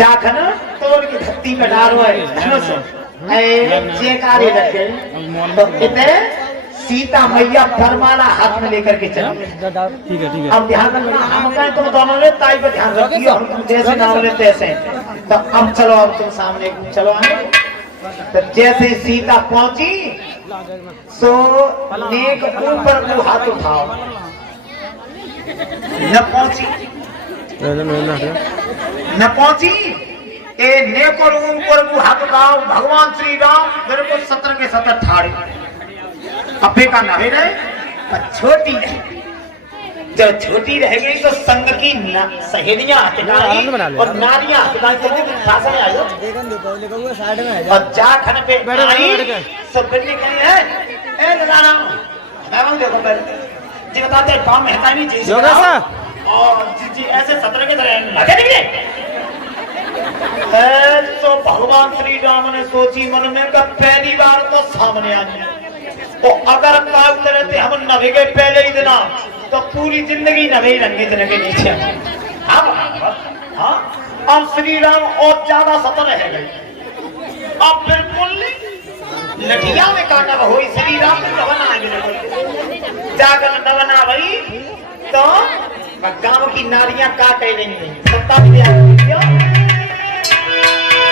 जाखन तोड़ की धरती पे डालो है धनुष चेकारे रखे तो इतने सीता मैया फरमाना हाथ में लेकर के चले। ठीक है अब ध्यान रखना, हम कहें तुम दोनों ने ताई पे ध्यान रखियो, हम तुम जैसे ना बोले तैसे। तो अब चलो, अब तुम सामने चलो आए। तो जैसे सीता पहुंची सो नेक ऊपर को हाथ उठाओ, न पहुंची ए नेक और ऊपर को हाथ उठाओ। भगवान श्री राम मेरे को 70 के 70 ठाड़े अबे का ना रहे पर छोटी जब छोटी रह गई तो संग की सहेलियां हटकाई और नारियां हटकाई करके शासन में आयो और जाखन पे आई सब बनने गए हैं। ए नाना मैं बोल देखो पहले जी बताते काम में है नहीं जी और जी ऐसे 17 के तरह लगे नहीं तो भगवान श्री राम ने सोची मन में कि पहली बार तो सामने आई तो अगर काम करते हम नवे के पहले ही दिना तो पूरी जिंदगी नवे रंगे दिन के नीचे। हाँ अब श्री राम और ज्यादा सतर रह गए, अब बिल्कुल लठिया में काटा हो श्री राम ने नवना जाकर नवना भाई तो गांव की नारियां काटे लेंगे।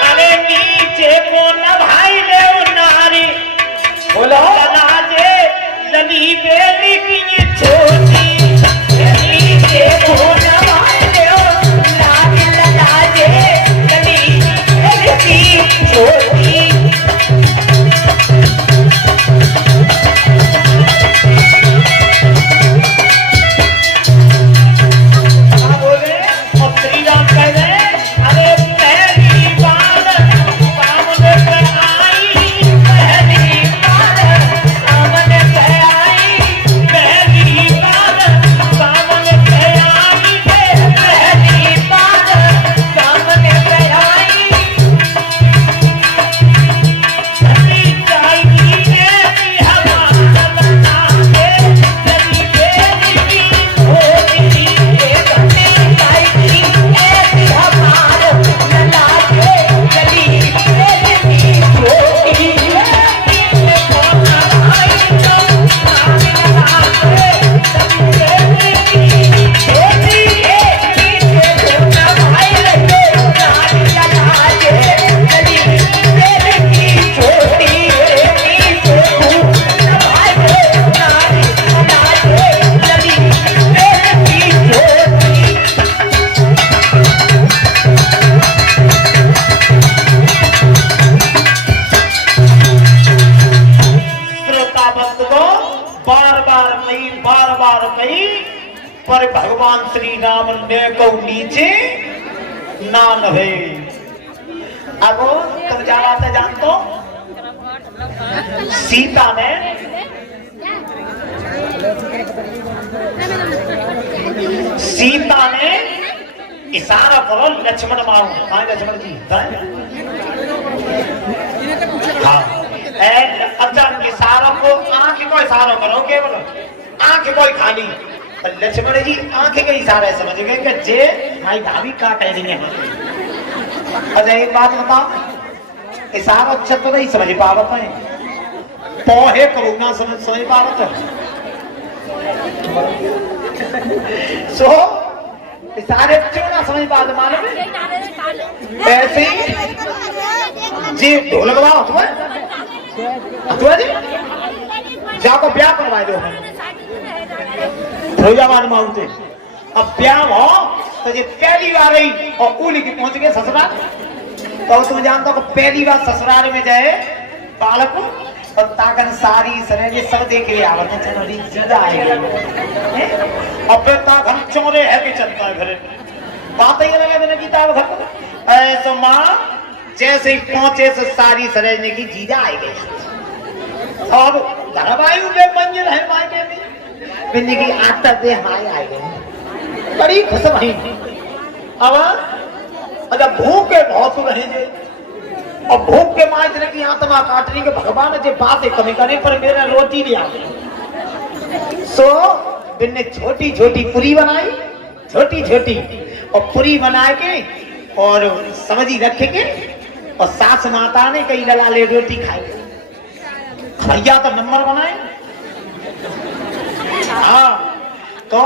अरे नीचे को न भाई ले नारी बोलो लाजे लली बेली की ये छोटी नीचे को न भाई ले नारी लाजे लली बेली की छोटी। पर भगवान श्री राम ने को नीचे ना नभे। अब तुम जाना था जान तो सीता ने इशारा करो लक्ष्मण मारू। हाँ लक्ष्मण जी हाँ अच्छा इशारा को आंख को इशारा करो, केवल आंख को खाली लक्ष्मण जी आंखें का इशारा समझ गए कि जे भाई भाभी काट है नहीं। अच्छा एक बात बताओ, इशारा अच्छा तो नहीं समझ पावत है, पोहे करुणा समझ पावत है। सो इशारे क्यों ना समझ पावत मालूम है? ऐसे ही जी ढोल गवाओ तुम्हें जी जाको ब्याह करवा दो फौजाबाद माउंटे। अब ब्याह हो तो ये पहली बार आई और कूली की पहुंच गए ससुराल। तो तुम जानते हो पहली बार ससुराल में जाए बालक और ताकन सारी सरेली सब देख रहे आवत है चलो ज्यादा आएगी। अब फिर ताकन चोरे है कि चलता है घर बात ही लगे मैंने गीता घर ऐसो माँ जैसे ही पहुंचे से सारी सरेली की जीजा आई गई और धरवायु में मंजिल है मायके में बिन्नी की आता दे हाय आए गए बड़ी खुश भई। अब अच्छा भूखे बहुत रहेंगे और भूख के मार की आत्मा काटने के भगवान जो बात है कमी करने पर मेरा रोटी नहीं आती। सो बिन्ने छोटी छोटी पूरी बनाई छोटी छोटी और पूरी बना के और समझी रखेंगे। और सास माता ने कई लला ले रोटी खाई, भैया तो नंबर बनाए। हाँ तो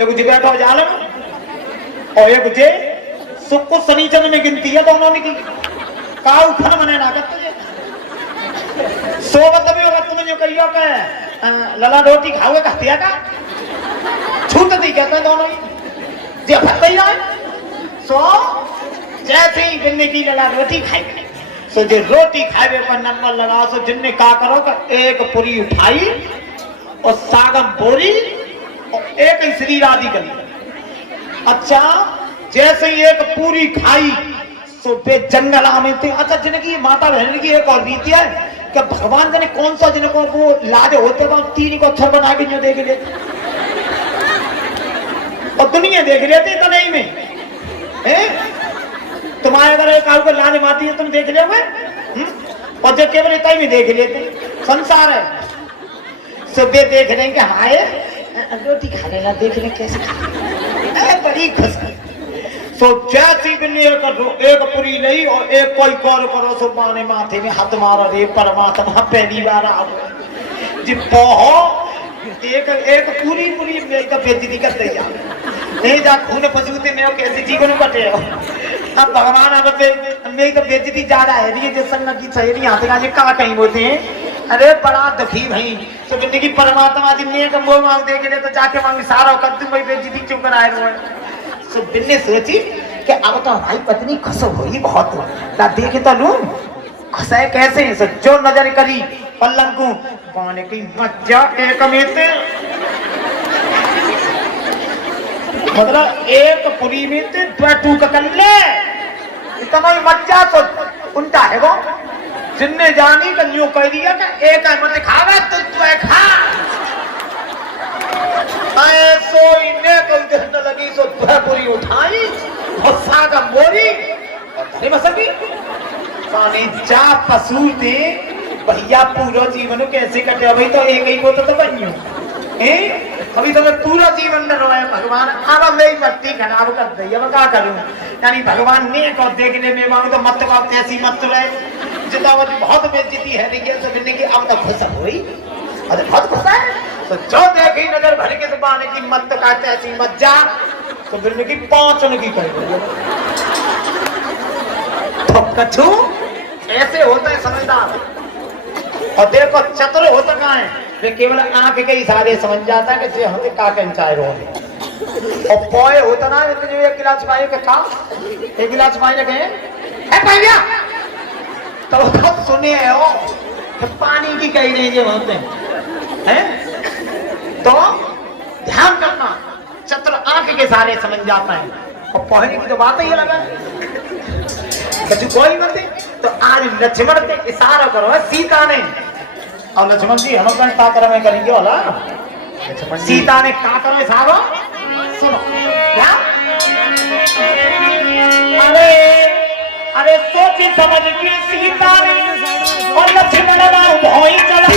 एक जी बैठो जालम और एक जे सुख को शनिचर में गिनती है दोनों ने की काऊ खन मने ना करते सोबत में होगा तुमने जो करियो के लला रोटी खाओगे कहतिया का छूट दी कहते हैं दोनों जे फटते ही रहे। सो जैसे ही जिनने की लला रोटी खाई सो जो रोटी खाए पर नंबर लगा सो जिनने का करो का एक पूरी उठाई और सागम बोरी और एक ही श्री राधी गली। अच्छा जैसे ही एक पूरी खाई सो बे जंगला में थे। अच्छा जिनकी माता बहन की एक और रीति है कि भगवान जाने कौन सा जिनको वो लाज होते वो तीन को अक्षर बना के जो देख लेते और दुनिया देख लेते तो नहीं में तुम्हारे अगर एक को लाज माती है तुम देख लोगे और जो केवल इतना ही देख लेते संसार है। सुबह देख रहे हैं कि हाय रोटी खा लेना देख रहे कैसे खा बड़ी खुश सो जैसी एक पूरी नहीं और एक कोई कौर करो सो माने माथे में हाथ मारो रे परमात्मा पहली बार आओ जी बहुत एक पूरी पूरी मेरी तो बेइज्जती करते यार नहीं जा खून पसूते में कैसे जीवन कटे हो। अब भगवान अब मेरी तो बेइज्जती ज्यादा है ये जिस संग की सहेली आते का ये कहाँ कहीं बोलते हैं अरे बड़ा दुखी भाई तो बिन्नी की परमात्मा दिन ने वो मांग दे के तो जाके मांग सारा कर तुम भाई बेइज्जती क्यों कराए हो। सो बिन्ने सोची कि अब तो हमारी पत्नी खुश हुई बहुत ना देखे तो लू खुश है कैसे सो जो नजर करी पल्लंग को पाने की मज्जा एक में से मतलब एक पूरी में से टू का कर ले इतना ही मज्जा तो उनका है वो जिनने जानी कल यूं कह दिया कि एक है मत खावा तो खा सो इन्हें कोई देखने लगी सो पूरी उठाई और सागा मोरी और धरे मसकी पानी जा पसूल थे भैया पूरा जीवन कैसे कटे भाई तो एक ही को तो बनियो अभी तो मैं पूरा जीवन न रोया भगवान अब मेरी मट्टी खराब कर दी अब क्या करूं यानी भगवान ने को देखने में मांग तो मत बात ऐसी मत रहे जितना वो बहुत बेइज्जती है नहीं तो मिलने की अब तक खुश हुई अरे बहुत खुश है तो जो देखी नजर भर के जुबान की मत काटे ऐसी मत जा तो मिलने की पांच की कर तो कछु ऐसे होता है समझदार और देखो चतुर होता कहाँ है वे केवल आंख के इशारे समझ जाता है कि हमें का चाय रो और पोए होता ना जो एक गिलास पानी के खा एक गिलास पानी लगे है तो सुने हो कि पानी की कही नहीं जो होते हैं तो ध्यान करना चतुर आंख के सारे समझ जाता है और पहले की तो बात ही लगा कोई मत तो आज लक्ष्मण के इशारा करो सीता ने और लक्ष्मण जी हम अपने ताकर में करेंगे वाला सीता ने का करो इशारा सुनो क्या अरे अरे सोची समझ के सीता ने और लक्ष्मण ना भोई चला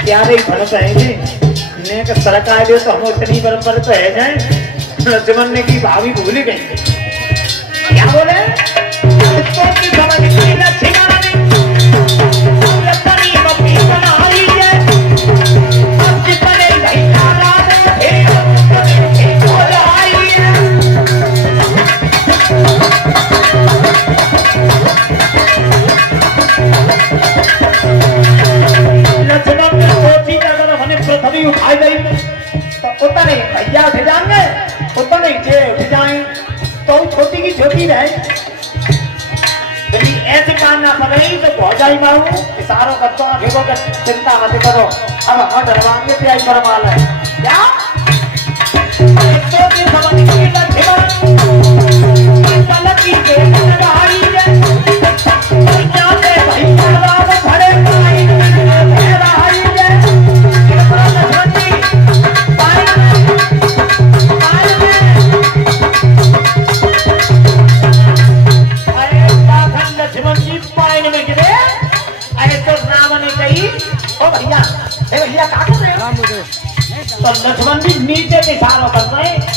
प्यारे भरत है ने सड़क आ गए तो हम उतनी बराबर तो है जाए लक्ष्मण ने की भाभी भूल गई क्या बोले तो की समझ की लक्ष्मण ने अपनी मम्मी बना ली है अब जितने भाई नारा है हो रही है लक्ष्मण ने सोची अगर हमने पृथ्वी उठाई गई तो उतना नहीं भैया उठ जाएंगे उतना नहीं जे उठ जाए तो छोटी की छोटी रहे यदि ऐसे मानना पड़े तो बहुत जाई मारू इशारों करता हूँ देखो कि चिंता मत करो अब हम डरवाएंगे प्याई परमाल है क्या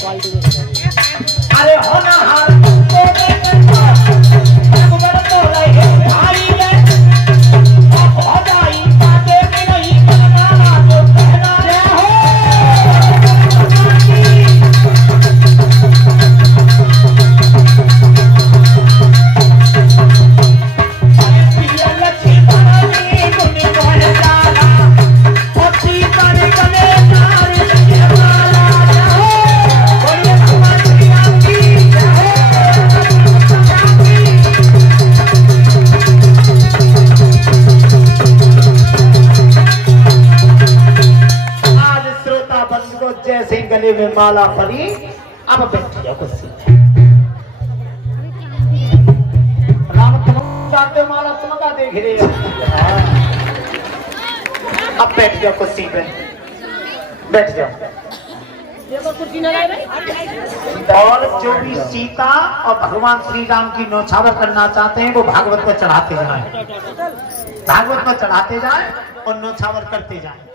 अरे होनहार तुमको देखो रघुबर तो रहे भाई में हो जाई बातें में नहीं करना तो कहना हो जैसे गले में माला पड़ी। अब बैठ जाओ कुर्सी। राम तुम जाते माला तुमका देख रहे हो। अब बैठ जाओ कुर्सी पे, बैठ जाओ। और जो भी सीता और भगवान श्री राम की नौछावर करना चाहते हैं वो भागवत को चढ़ाते जाए, भागवत को चढ़ाते जाए और नौछावर करते जाए।